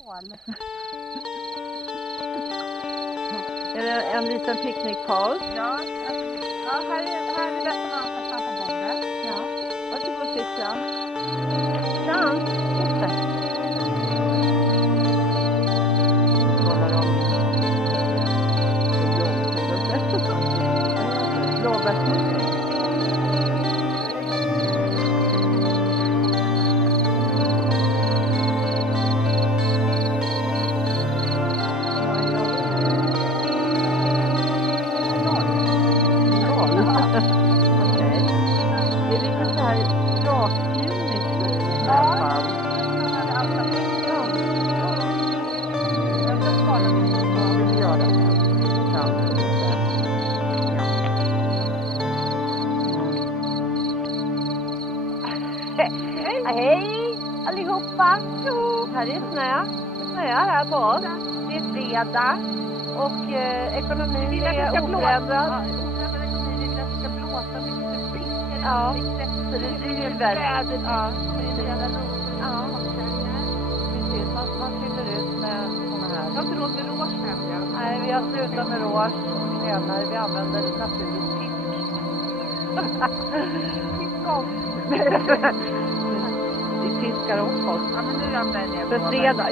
Skål. Är det en liten picknickpaus? Ja, här är restaurangen på bordet. Ja. Varsågod Christian. Chans. Just det. Kollar om blåbärsmust. Okej. Det är lite så här rakljumigt i alla fall. Jag ska skala lite. Ja, vill du göra det? Chans lite. Ja. Hej allihopa! Jo. Här är snö. Det snöar här på oss. Det är fredag. Och ekonomin är oförändrad. Ja, så det driver. Ja, precis. Man fyller ut med såna här. Jag har inte råd med rås nämligen. Nej, vi har slutat med rås och kläder. Vi använder naturligt fisk. Fisk om. Vi fiskar upp oss. Ja, men nu använder jag För fredag.